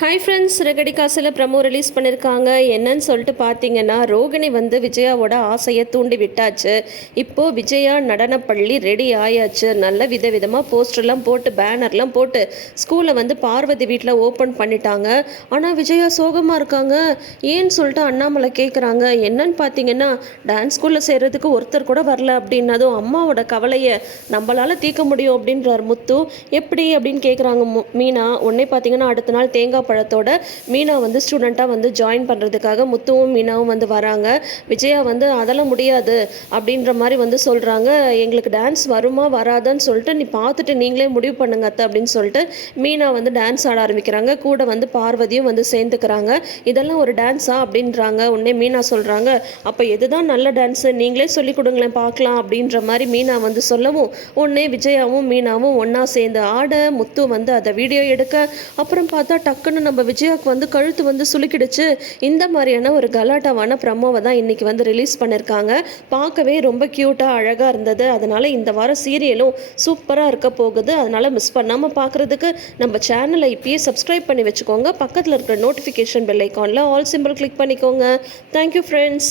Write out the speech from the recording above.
Hi friends ரெகடி காசில் promo release பண்ணியிருக்காங்க என்னன்னு சொல்லிட்டு பார்த்தீங்கன்னா ரோகிணி வந்து விஜயாவோட ஆசையை தூண்டி விட்டாச்சு. இப்போது விஜயா நடனப்பள்ளி ரெடி ஆயாச்சு. நல்ல விதவிதமாக போஸ்டர்லாம் போட்டு பேனர்லாம் போட்டு ஸ்கூலை வந்து பார்வதி வீட்டில் ஓப்பன் பண்ணிட்டாங்க. ஆனால் விஜயா சோகமாக இருக்காங்க. ஏன்னு சொல்லிட்டு அண்ணாமலை கேட்குறாங்க என்னன்னு பார்த்தீங்கன்னா டான்ஸ் ஸ்கூலில் சேர்கிறதுக்கு ஒருத்தர் கூட வரல அப்படின்னதும் அம்மாவோட கவலையை நம்மளால் தீர்க்க முடியும் அப்படின்றார் முத்து. எப்படி அப்படின்னு கேட்குறாங்க மீனா. உடனே பார்த்தீங்கன்னா அடுத்த நாள் தேங்காய் பழத்தோட மீனா வந்து ஸ்டூடெண்ட்டாக வந்து ஜாயின் பண்ணுறதுக்காக முத்துவும் மீனாவும் வந்து வராங்க. விஜயா வந்து அதெல்லாம் முடியாது அப்படின்ற மாதிரி வந்து சொல்கிறாங்க எங்களுக்கு டான்ஸ் வருமா வராதான்னு சொல்லிட்டு நீ பார்த்துட்டு நீங்களே முடிவு பண்ணுங்க அத்தை அப்படின்னு சொல்லிட்டு மீனா வந்து டான்ஸ் ஆட ஆரம்பிக்கிறாங்க. கூட வந்து பார்வதியும் வந்து சேர்ந்துக்கிறாங்க. இதெல்லாம் ஒரு டான்ஸா அப்படின்றாங்க. உடனே மீனா சொல்கிறாங்க அப்போ எதுதான் நல்ல டான்ஸு நீங்களே சொல்லி கொடுங்களேன் பார்க்கலாம் அப்படின்ற மாதிரி மீனா வந்து சொல்லவும் உடனே விஜயாவும் மீனாவும் ஒன்றா சேர்ந்து ஆட முத்து வந்து அதை வீடியோ எடுக்க அப்புறம் பார்த்தா டக்குன்னு நம்ம விஜயாவுக்கு வந்து கழுத்து வந்து சுளுக்கிடுச்சு. இந்த மாதிரியான ஒரு கலாட்டாவான ப்ரமோவை தான் இன்றைக்கி வந்து ரிலீஸ் பண்ணியிருக்காங்க பார்க்கவே ரொம்ப க்யூட்டாக அழகாக இருந்தது. அதனால் இந்த வாரம் சீரியலும் சூப்பராக இருக்க போகுது. அதனால் மிஸ் பண்ணாமல் பார்க்குறதுக்கு நம்ம சேனலை இப்பயே சப்ஸ்கிரைப் பண்ணி வச்சுக்கோங்க. பக்கத்தில் இருக்கிற நோட்டிஃபிகேஷன் பெல் ஐக்கானில் ஆல் சிம்பிள் கிளிக் பண்ணிக்கோங்க. Thank you friends